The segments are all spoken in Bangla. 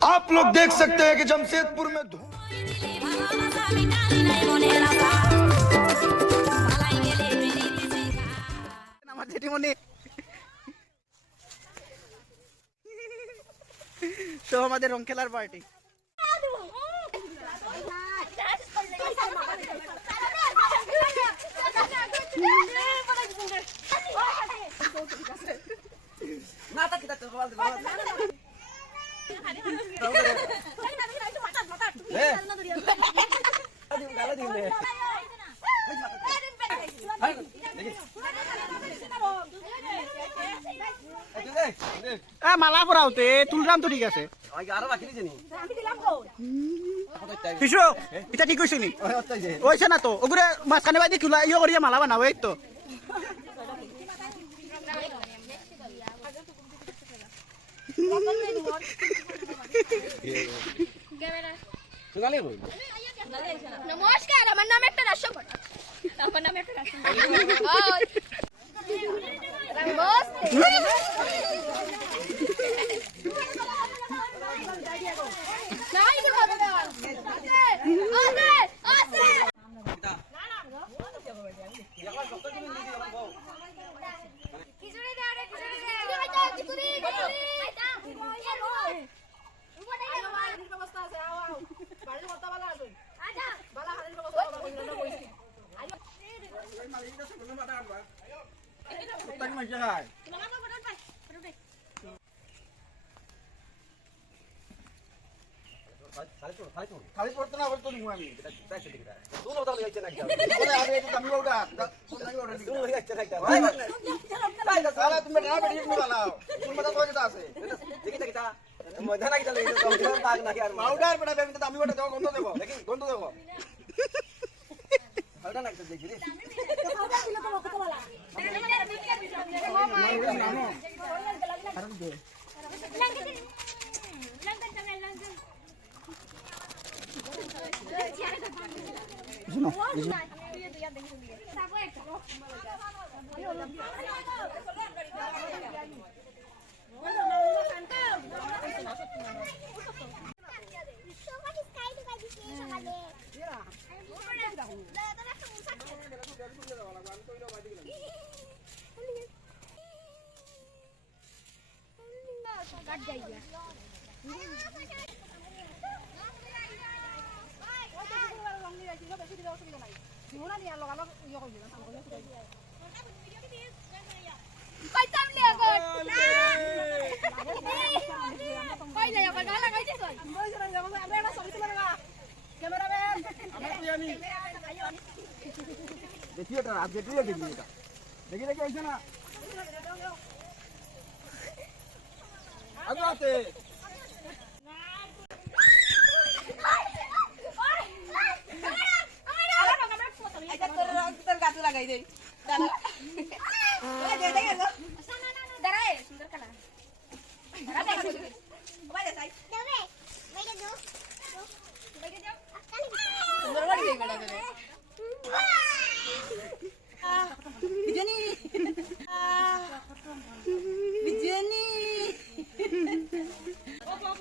आप लोग देख सकते हैं कि जमशेदपुर में আমার জেঠিমণি তো আমাদের রং খেলার পার্টি মালা পরাওতে তুলরাম তো ঠিক আছে পিছু এটা কি কইছিনি ওইছে না তো ওগুরে মাঝখানে বাইদি তুলা ইয়ে করিয়া মালা বানাবো এই তো নমস্কার আমার নাম একটা রাষ্ট্র আমার নাম একটা রাষ্ট্র খালি পড়তে না বলতো নি আমি তুমি না বেরিয়ে তুমি বানাও তুমি মত কই যেটা আছে মাউডার বড় বেমতে আমি ওটা দেব গন্ধ দেব দেখি গন্ধ দেব হালটা লাগতে দেখি রে শুনো কাট যাইয়া দেখি এটা আজ দেখি দেখি এটা দেখি দেখি হইছে না আগাতে লাগাই দেই দাঁড়ায় সুন্দর কালা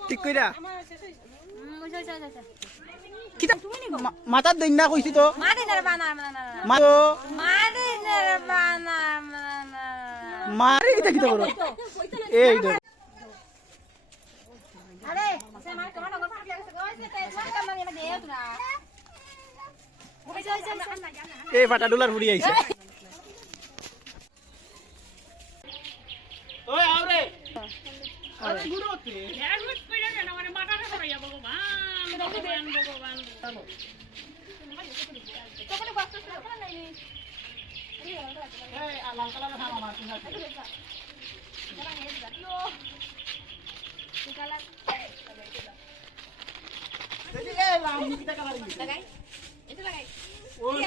ঠিক কইরা মাথার দইনা কইছি তো মারে কিতা কিতা করো এই দে এই ফাটা ডলার ফুড়ি আইছে ওই আরে আরে গুরুতে হেলমেট কইরা না মানে মাথাটা ধরাইয়া ভগবান ভগবান ভগবান তোকে বাস তো না নাই এই লাল কালার হাম আমার তুমি আছে দেখি এ লাম কিটা কালার লাগাই এটা লাগাই ওই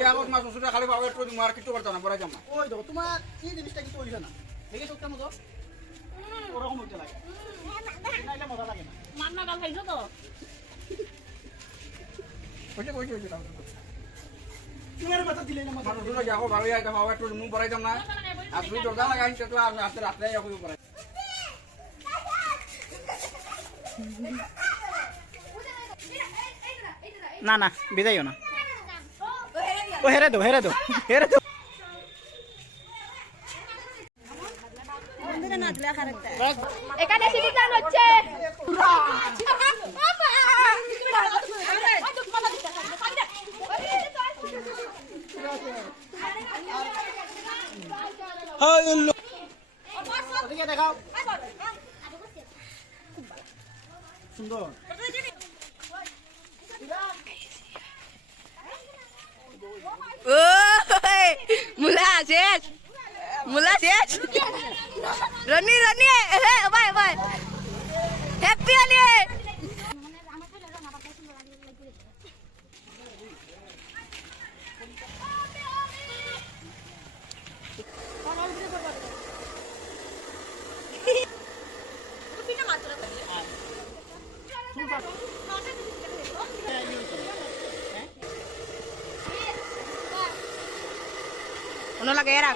গ্রামত মাছ ওষুধ খালি পাবে একটু মার্কেট করতে না পরে জামা ওই দেখো তোমার এই জিনিসটা কিছু হইছে না দেখে চোখটা মতো ওরকম হইতে লাগে নাইলে মজা লাগে না মান্না গাল খাইছো তো কইছে কইছে কইছে তোমার মাথা দিলে না মাথা ওষুধ যাও ভালো আইটা পাবে একটু মুখ পরে জামা আর তুই দরজা লাগাইছ তো আর রাতে রাতে যাবো পরে না না বিদাইও না ও হেরে দো হেরে দো হেরে দো এখানে সিটি গান হচ্ছে ওদিকে দেখাও সুন্দর Mula শেষ mula শেষ রনি রনি ভাই ভাই হ্যাপি আলি uno la que era